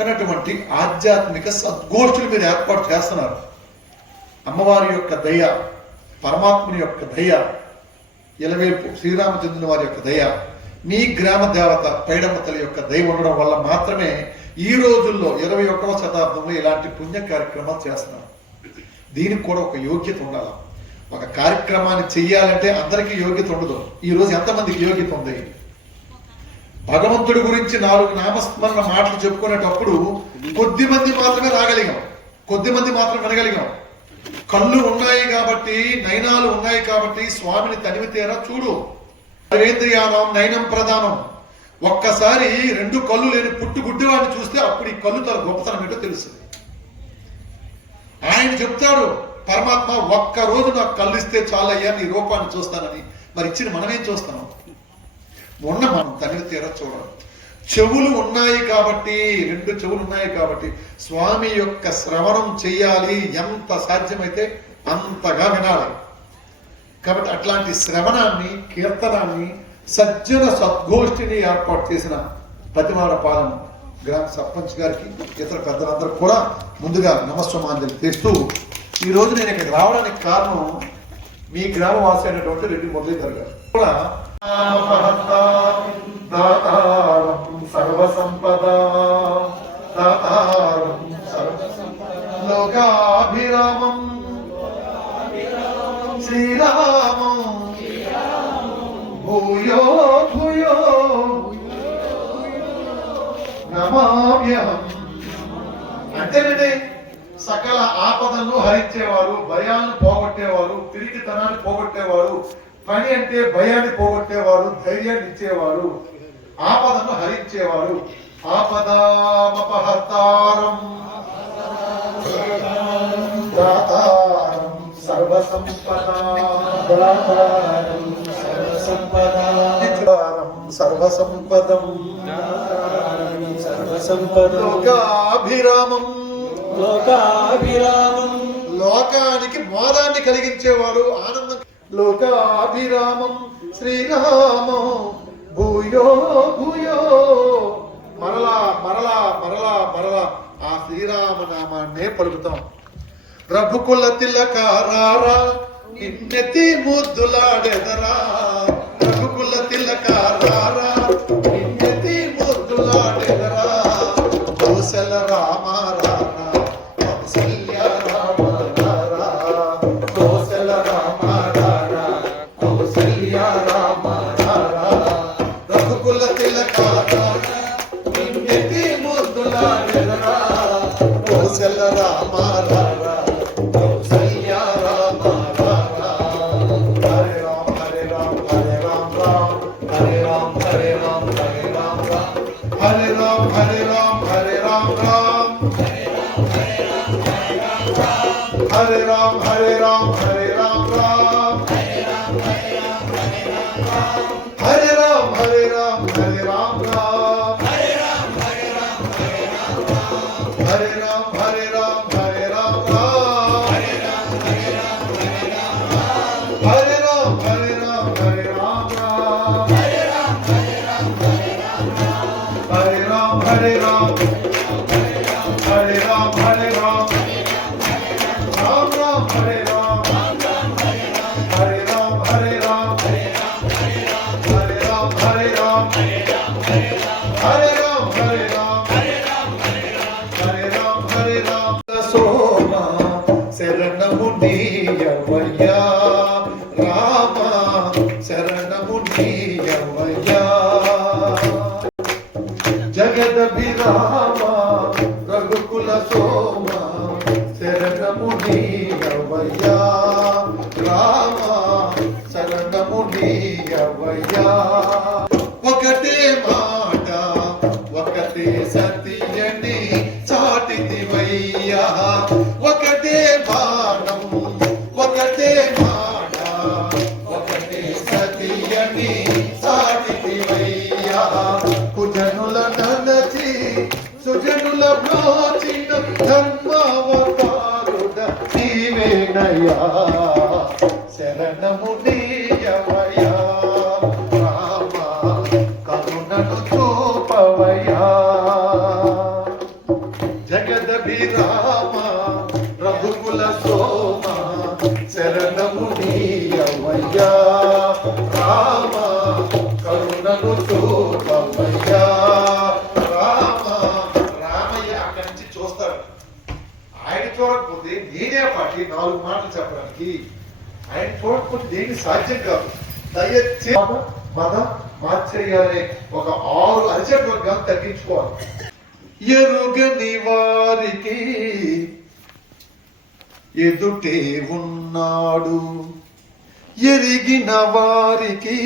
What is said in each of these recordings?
చక్కనటువంటి ఆధ్యాత్మిక సద్గోష్ఠులు మీరు ఏర్పాటు చేస్తున్నారు. అమ్మవారి యొక్క దయ, పరమాత్ముని యొక్క దయ, ఇలవేల్పు శ్రీరామచంద్రుని వారి యొక్క దయ, మీ గ్రామ దేవత పైడమ్మ తల్లి యొక్క దయ ఉండడం వల్ల మాత్రమే ఈ రోజుల్లో 21వ శతాబ్దంలో ఇలాంటి పుణ్య కార్యక్రమాలు చేస్తున్నారు. దీనికి కూడా ఒక యోగ్యత ఉండాలి. ఒక కార్యక్రమాన్ని చెయ్యాలంటే అందరికీ యోగ్యత ఉండదు. ఈ రోజు ఎంతమందికి యోగ్యత ఉంది? భగవంతుడి గురించి 4 నామస్మరణ మాటలు చెప్పుకునేటప్పుడు కొద్ది మంది మాత్రమే రాగలిగాం, కొద్ది మంది మాత్రం వినగలిగాం. కళ్ళు ఉన్నాయి కాబట్టి, నయనాలు ఉన్నాయి కాబట్టి స్వామిని తనివి తీరా చూడు. సర్వేంద్రియానం నయనం ప్రధానం. ఒక్కసారి 2 కళ్ళు లేని పుట్టుగుడ్డివాడిని చూస్తే అప్పుడు ఈ కళ్ళు తన గొప్పతనం ఏంటో తెలుస్తుంది. ఆయన చెప్తాడు పరమాత్మ, ఒక్కరోజు నాకు కళ్ళు ఇస్తే చాలయ్యా నీ రూపాన్ని చూస్తానని. మరి ఇచ్చిన మనమేం చూస్తాం? మనం తనివి తీరా చూడాలి. చెవులు ఉన్నాయి కాబట్టి, 2 చెవులు ఉన్నాయి కాబట్టి స్వామి యొక్క శ్రవణం చెయ్యాలి. ఎంత సాధ్యమైతే అంతగా వినాలి. కాబట్టి అట్లాంటి శ్రవణాన్ని, కీర్తనాన్ని, సజ్జన సద్గోష్ఠిని ఏర్పాటు చేసిన ప్రతివాడపాలెం గ్రామ సర్పంచ్ గారికి, ఇతర పెద్దలందరూ కూడా ముందుగా నమస్సమాంజలి చేస్తూ, ఈ రోజు నేను ఇక్కడికి రావడానికి కారణం మీ గ్రామవాసి అయినటువంటి రెడ్డి మురళీధర్ గారు కూడా సర్వసంపద లోకాభిరామం శ్రీరామం భూయో భూయో నమామ్యహం. అంతేనండి, సకల ఆపదలను హరించేవారు, భయాలను పోగొట్టేవారు, పిరికితనాన్ని పోగొట్టేవారు, పని అంటే భయాన్ని పోగొట్టేవారు, ధైర్యాన్ని ఇచ్చేవారు, ఆపదను హరించేవారు. ఆపదామపహర్తారం దాతారం సర్వసంపదం లోకాభిరామం లోకానికి మోదాన్ని కలిగించేవాడు, ఆనందం. లోకాభిరామం శ్రీరామం భూయో భూయో. మరలా మరలా మరలా మరలా ఆ శ్రీరామనామాన్నే పలుకుతాం. రఘుకుల తిలకారారా నిన్నెత్తి ముద్దులాడెదరా, రఘుకుల తిలకారారా నిన్నెత్తి ముద్దులాడెదరా, కౌశల రామారా కౌశల్య రామారా, కౌశల రామారా కౌశల్య రామారా, రఘుకుల తిలకారారా నిన్నెత్తి ముద్దులాడెదరా, కౌశల రామారా కౌశల్య రామారా. హరే రామ హరే రామ హరే రామ రామ హరే రామ హరే రామ హరే రామ రామ హరే రామ హరే రామ హరే రామ రామ హరే రామ హరే రామ హరే రామ రామ హరే రామ హరే రామ హరే రామ రామ హరే రామ హరే రామ హరే రామ రామ హరే రామ హరే రామ హరే రామ రామ హరే రామ హరే రామ హరే రామ హరే రామ రామ రామ హరే రామ హరే రామ హరే రామ హరే రామ హరే రామ హరే రామ హరే రామ హరే రామ హరే రామ. సోమ శరణము నీయవయ్యా రామ, శరణము నీయవయ్యా. జగదభిరామ రఘుకుల సోమ శరణము నీయవయ్యా రామ, శరణము నీయవయ్యా. ఒకటే మాట ఒకటే సత్యని చాటిదివయ్యా, ఒకటే బాణం ఒకటే మాట ఒకటే సత్యని చాటిదివయ్యా. కుజనుల ననచి సుజనుల బ్రోచిన ధర్మావతారుడ నీవేనయ్యా, శరణము నీయవయ్యా రామ, కరుణను చూపవయ్యా. రామ రఘుకుల సోమ శరణము నీయమయ్యా రామ కరుణను చూపమయ్యా రామ రామయ్య అక్కడి నుంచి చూస్తాడు. ఆయన చూడకపోతే నేనే పాటి 4 మాటలు చెప్పడానికి, ఆయన చూడకపోతే దేనికి సాధ్యం కాదు. దయచే మద మాత్సర్యాలనే ఒక 6 అరిచెట్ వర్గాలు తగ్గించుకోవాలి. ఎరుగని వారికి ఎదుటే ఉన్నాడు, ఎరిగిన వారికి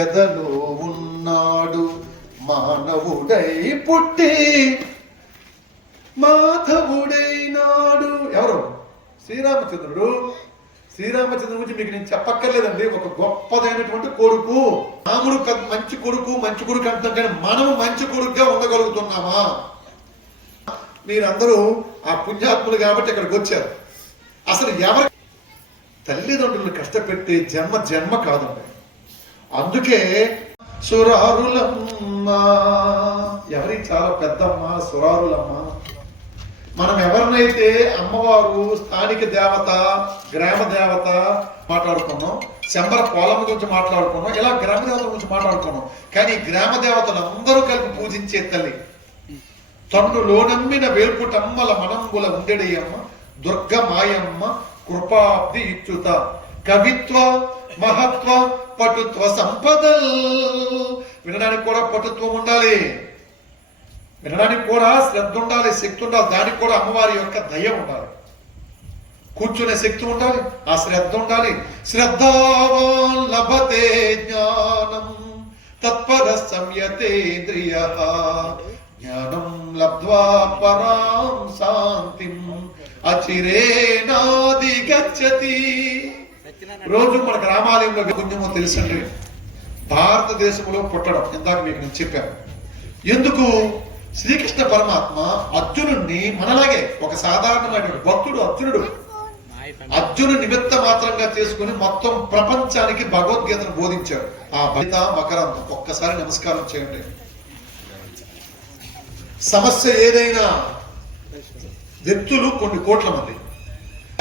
ఎదలో ఉన్నాడు. మానవుడై పుట్టి మాధవుడైనాడు. ఎవరు? శ్రీరామచంద్రుడు. శ్రీరామచంద్రుడి గురించి మీకు నేను చెప్పక్కర్లేదండి. ఒక గొప్పదైనటువంటి కొడుకు. రాముడు మంచి కొడుకు అంటాం, కానీ మనము మంచి కొడుకుగా ఉండగలుగుతున్నామా? మీరందరూ ఆ పుణ్యాత్ములు కాబట్టి ఇక్కడికి వచ్చారు. అసలు ఎవరి తల్లిదండ్రులు కష్టపెట్టే జన్మ కాదండి. అందుకే సురారులమ్మ, ఎవరి చాలా పెద్దమ్మ సురారులమ్మ. మనం ఎవరినైతే అమ్మవారు స్థానిక దేవత, గ్రామ దేవత మాట్లాడుకున్నాం, శంబర పోలమ్మ గురించి మాట్లాడుకున్నాం, ఇలా గ్రామ దేవతల గురించి మాట్లాడుకున్నాం. కానీ గ్రామ దేవతలు అందరూ కలిపి పూజించే తల్లి, తన్నులో నమ్మిన వేల్పుటమ్మల మనంబుల ఉండెడయమ్మ దుర్గ మాయమ్మ కృపాబ్ది ఇచ్చుత కవిత్వ మహత్వ పటుత్వ సంపదల్. వినడానికి కూడా పటుత్వం ఉండాలి, వినడానికి కూడా శ్రద్ధ ఉండాలి, శక్తి ఉండాలి. దానికి కూడా అమ్మవారి యొక్క దయ ఉండాలి, కూర్చునే శక్తి ఉండాలి, ఆ శ్రద్ధ ఉండాలి. శ్రద్ధావాన్ లభతే జ్ఞానం తత్పర సంయతేంద్రియ జ్ఞానం లబ్ధ్వా పరాం శాంతిం అచిరేనాది గచ్చతి. రోజు మనకు రామాలయంలో పుణ్యమో తెలుసండి. భారతదేశంలో పుట్టడం ఇందాక మీకు నేను చెప్పాను. ఎందుకు? శ్రీకృష్ణ పరమాత్మ అర్జునుడిని మనలాగే ఒక సాధారణమైన భక్తుడు అర్జును నిమిత్త మాత్రంగా చేసుకుని మొత్తం ప్రపంచానికి భగవద్గీతను బోధించాడు. ఆ భగవత మకరందం ఒక్కసారి నమస్కారం చేయండి. సమస్య ఏదైనా వ్యక్తులు కొన్ని కోట్ల మంది,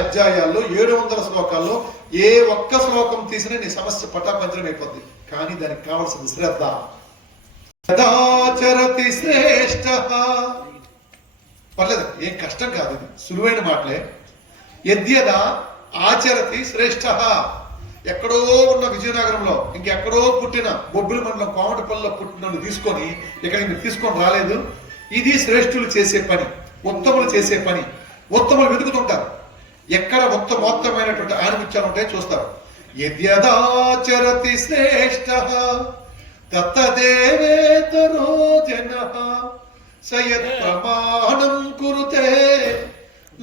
అధ్యాయాల్లో 700 శ్లోకాల్లో ఏ ఒక్క శ్లోకం తీసినా నీ సమస్య పటాపంచరం అయిపోద్ది. కానీ దానికి కావాల్సింది శ్రద్ధ. యదాచరతి శ్రేష్ఠ. పర్లేదు, ఏం కష్టం కాదు, ఇది సులువైన మాటలే. యద్యదా ఆచరతి శ్రేష్ఠ. ఎక్కడో ఉన్న విజయనగరంలో ఇంకెక్కడో పుట్టిన బొబ్బిలి మండలం కోమటపల్లిలో పుట్టిన తీసుకొని ఇక్కడికి మీరు తీసుకొని రాలేదు. ఇది శ్రేష్ఠులు చేసే పని, ఉత్తములు చేసే పని. ఉత్తములు వెతుకుతుంటారు, ఎక్కడ ఉత్తమోత్తమైనటువంటి ఆనిముత్యాలు ఉంటాయో చూస్తారు. యద్యదాచరతి శ్రేష్ఠ తత్తదేవేతరో జనః సయత్ ప్రమాణం కురుతే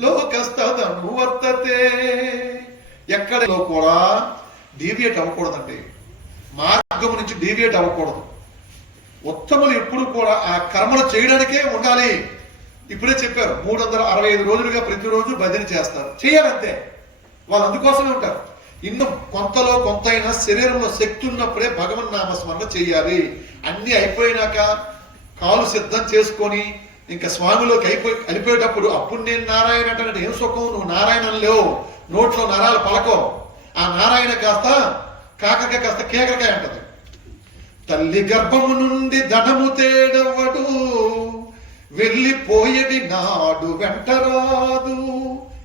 లోకస్తదనువర్తతే. ఎక్కడలో కూడా డీవియేట్ అవ్వకూడదండి, మార్గం నుంచి డీవియేట్ అవ్వకూడదు. ఉత్తములు ఎప్పుడు కూడా ఆ కర్మలు చేయడానికే ఉండాలి. ఇప్పుడే చెప్పారు, 365 రోజులుగా ప్రతిరోజు భజన చేస్తారు, చేయాలంతే. వాళ్ళు అందుకోసమే ఉంటారు. ఇನ್ನು కొంతలో కొంతైనా శరీరంలో శక్తి ఉన్నప్పుడే భగవన్ నామస్మరణ చెయ్యాలి. అన్ని అయిపోయినాక కాలు సిద్ధం చేసుకొని ఇంకా స్వామిలోకి వెళ్ళిపోయేటప్పుడు అప్పుడు నేను నారాయణ అంటే ఏం సుఖం, నువ్వు నారాయణ లేవు, నోట్లో నరాలు పలకో. ఆ నారాయణ కాస్త కాకరకాయ కాస్త కేకరకాయ అంటది. తల్లి గర్భము నుండి ధనము తేడవడు వెళ్ళిపోయేది నాడు వెంటరాదు.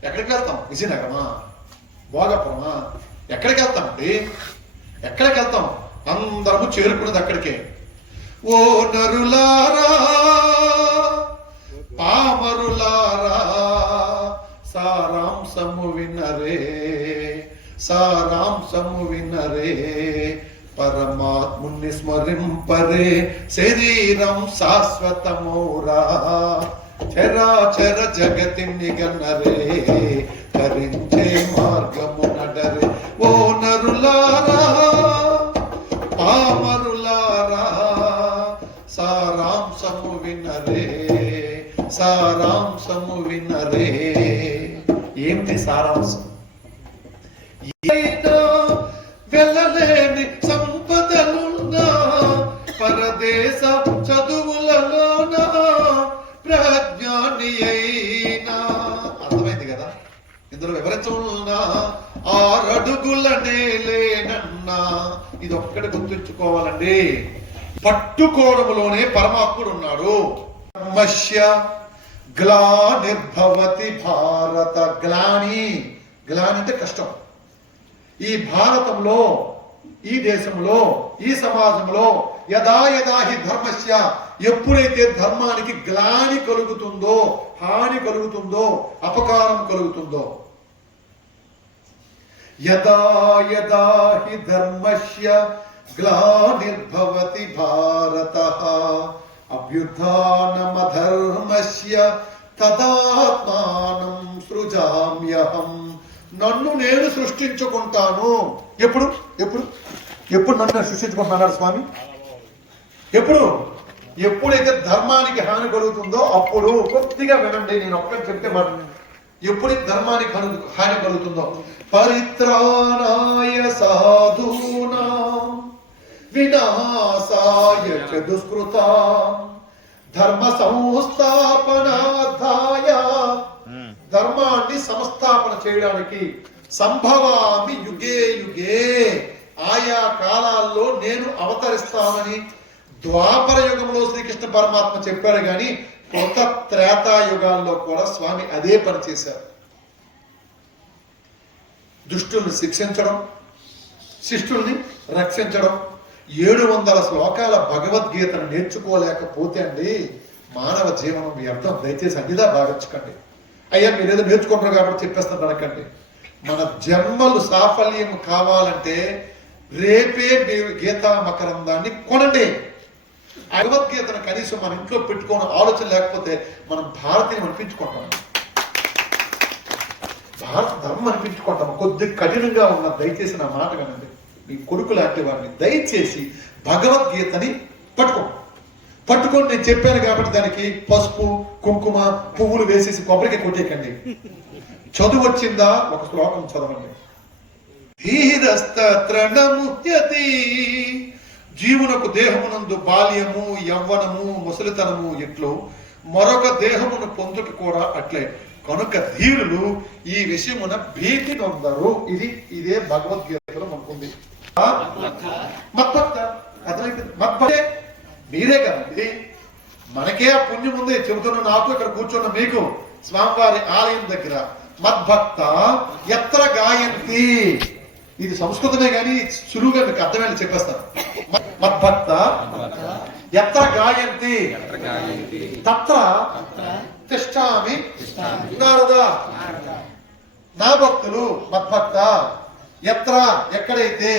ఎక్కడికి వెళ్తాం? విజయనగరమా, భోగపురమా? ఎక్కడికి వెళ్తామండి? ఎక్కడికి వెళ్తాం? అందరము చేరుకున్నది అక్కడికే. ఓ నరులారా పామరులారా సారాంశము వినరే, సారాంశము వినరే. పరమాత్ముని స్మరింపరే, శరీరం శాశ్వతమౌరా. చరాచర జగతిని గన్నరే, కరించే మార్గము నడరే. ఓ నరులారా పామరులారా సారాంశము వినరే, సారాంశము వినరే. ఏంటి సారాంశం? వెళ్ళలేని సంపదలున్నా పరదేశ చదువులలోన ప్రజ్ఞాని అయి ఇందులో వివరించన్నా 6 అడుగుల నేలేనన్నా. ఇది ఒక్కటి గుర్తుంచుకోవాలండి. పట్టుకోవడంలోనే పరమాత్ముడు ఉన్నాడు. ధర్మస్య గ్లానిర్భవతి భారత. గ్లాని అంటే కష్టం. ఈ భారతంలో, ఈ దేశంలో, ఈ సమాజంలో యదా యదా హి ధర్మస్య, ఎప్పుడైతే ధర్మానికి గ్లాని కలుగుతుందో, హాని కలుగుతుందో, అపకారం కలుగుతుందో, యదా యదా హి ధర్మస్య గ్లానిర్భవతి భారతః అభ్యుత్థానమధర్మస్య తదాత్మానం సృజామ్యహం. నన్ను నేను సృష్టించుకుంటాను. ఎప్పుడు ఎప్పుడు ఎప్పుడు నన్ను నేను సృష్టించుకుంటున్నాడు స్వామి? ఎప్పుడైతే ధర్మానికి హాని కలుగుతుందో అప్పుడు. కొద్దిగా వినండి, నేను ఒక్కటి చెప్తే మాట. ఎప్పుడైతే ధర్మానికి హాని కలుగుతుందో, పరిత్రాణాయ సాధూనాం వినాశాయ చ దుష్కృతాం ధర్మ సంస్థాపనార్థాయ. ధర్మాన్ని సంస్థాపన చేయడానికి సంభవామి యుగే యుగే, ఆయా కాలాల్లో నేను అవతరిస్తానని ద్వాపర యుగంలో శ్రీకృష్ణ పరమాత్మ చెప్పాడు. కానీ కొత్త త్రేతాయుగాల్లో కూడా స్వామి అదే పని చేశారు. దుష్టుల్ని శిక్షించడం, శిష్టుల్ని రక్షించడం. 700 శ్లోకాల భగవద్గీతను నేర్చుకోలేకపోతే అండి మానవ జీవనం వ్యర్థం. దయచేసి అన్నిదా భావించకండి. అయ్యా మీరేదో నేర్చుకుంటారు కాబట్టి చెప్పేస్తాను అనకండి. మన జన్మలు సాఫల్యం కావాలంటే రేపే మీరు గీతా మకరందాన్ని కొనండి. భగవద్గీతను కనీసం మన ఇంట్లో పెట్టుకోవడం ఆలోచన లేకపోతే మనం భారతీయం అనిపించుకుంటాం, భారత ధర్మం అనిపించుకుంటాం. కొద్ది కఠినంగా ఉన్న దయచేసి నా మాట వినండి. మీ కొడుకు లాంటి వారిని దయచేసి భగవద్గీతని పట్టుకొని నేను చెప్పాను కాబట్టి దానికి పసుపు కుంకుమ పువ్వులు వేసేసి కొబ్బరికి కొట్టేయకండి. చదువు వచ్చిందా ఒక శ్లోకం చదవండి. ధీరస్తత్రణముహ్యతి. జీవునకు దేహమునందు బాల్యము, యవ్వనము, ముసలితనము ఎట్లు మరొక దేహమును పొందుట కూడా అట్లే. కనుక ధీరులు ఈ విషయమున భీతి నొందరు. ఇదే భగవద్గీతలో మనకుంది. మద్భక్త మద్భక్తే మీరే కదండి. మనకే ఆ పుణ్యం ఉంది. చెబుతున్న నాకు, ఇక్కడ కూర్చున్న మీకు, స్వామివారి ఆలయం దగ్గర మద్భక్త ఎత్ర గాయంతి. ఇది సంస్కృతమే కానీ సులువుగా మీకు అర్థమేలా చెప్పేస్తాను. మద్భక్త ఎత్ర గాయంతి తత్ర తిష్టామి నారద. నా భక్తులు మద్భక్త ఎత్ర ఎక్కడైతే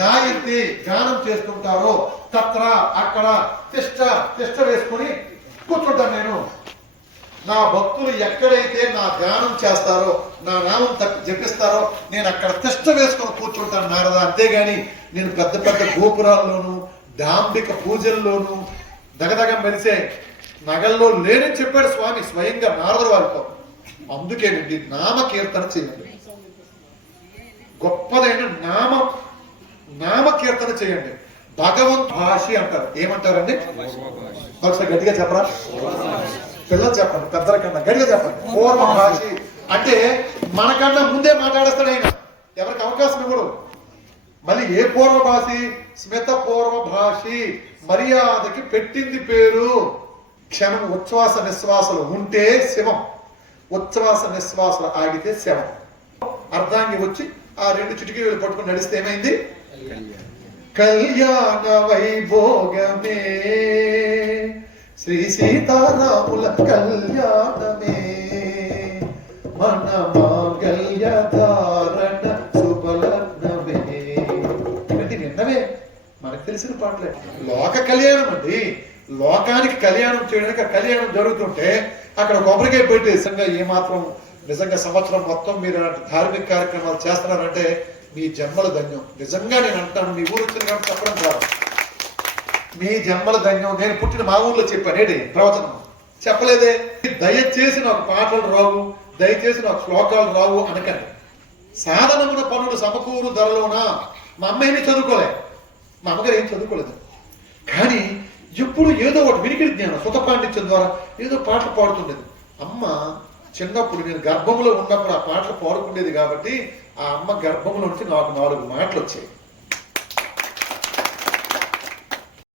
గాయంతి గానం చేస్తుంటారో తత్ర అక్కడ తిష్ట వేసుకుని కూర్చుంటాను నేను. నా భక్తులు ఎక్కడైతే నా గానం చేస్తారో, నా నామం జపిస్తారో నేను అక్కడ తిష్ట వేసుకొని కూర్చుంటాను నారద. అంతేగాని నేను పెద్ద పెద్ద గోపురాల్లోనూ డాంబిక పూజల్లోనూ దగదగ మెరిసే నగల్లో లేనని చెప్పాడు స్వామి స్వయంగా నారదుడు వారితో. అందుకేనండి నామ కీర్తన చేయండి. గొప్పదైన నామ కీర్తన చేయండి. భగవంత్ భాషి అంటారు. ఏమంటారండి? ఒకసారి గట్టిగా చెప్పరా? పిల్లలు చెప్పండి, పెద్దల కన్నా గట్టిగా చెప్పండి. పూర్వ భాషి అంటే మనకన్నా ముందే మాట్లాడేస్తాడు ఆయన, ఎవరికి అవకాశం ఇవ్వడు. మళ్ళీ ఏ పూర్వ భాషి? స్మిత పూర్వ భాషి. మర్యాదకి పెట్టింది పేరు. క్షణం ఉచ్ఛ్వాస నిశ్వాసలు ఉంటే శివం, ఉచ్ఛ్వాస నిశ్వాసలు ఆగితే శవం. అర్ధాంగి వచ్చి ఆ 2 చిటికీలు పట్టుకుని నడిస్తే ఏమైంది? కళ్యాణ వైభోగమే శ్రీ సీతారాముల కళ్యాణమే మన మాంగళ్య ధారణ శుభలగ్నమే. ఇవన్నీ నిన్నవే మనకు తెలిసిన పాటలే. లోక కళ్యాణం అండి. లోకానికి కళ్యాణం చేయడానికి కళ్యాణం జరుగుతుంటే అక్కడ కొబ్బరికాయ పెట్టి ఏమాత్రం నిజంగా సంవత్సరం మొత్తం మీరు ధార్మిక కార్యక్రమాలు చేస్తున్నారంటే మీ జన్మల ధన్యం. నిజంగా నేను అంటాను, మీ ఊరు వచ్చిన కాబట్టి చెప్పడం కాదు, మీ జన్మల ధన్యం. నేను పుట్టిన మా ఊర్లో చెప్పానేటి ప్రవచనం చెప్పలేదే. దయచేసి నాకు పాటలు రావు, దయచేసి నాకు శ్లోకాలు రావు అనకండి. సాధనమున పనులు సమకూరు ధరలోన. మా అమ్మ ఏమీ చదువుకోలే, మా అమ్మగారు ఏం చదువుకోలేదు. కానీ ఎప్పుడు ఏదో ఒకటి వినికిడి జ్ఞానం, సుత పాండిత్యం ద్వారా ఏదో పాటలు పాడుతుండేది. అమ్మ చిన్నప్పుడు నేను గర్భంలో ఉన్నప్పుడు ఆ పాటలు పాడుకునేది కాబట్టి ఆ అమ్మ గర్భంలో నుంచి నాకు 4 మాటలు వచ్చాయి.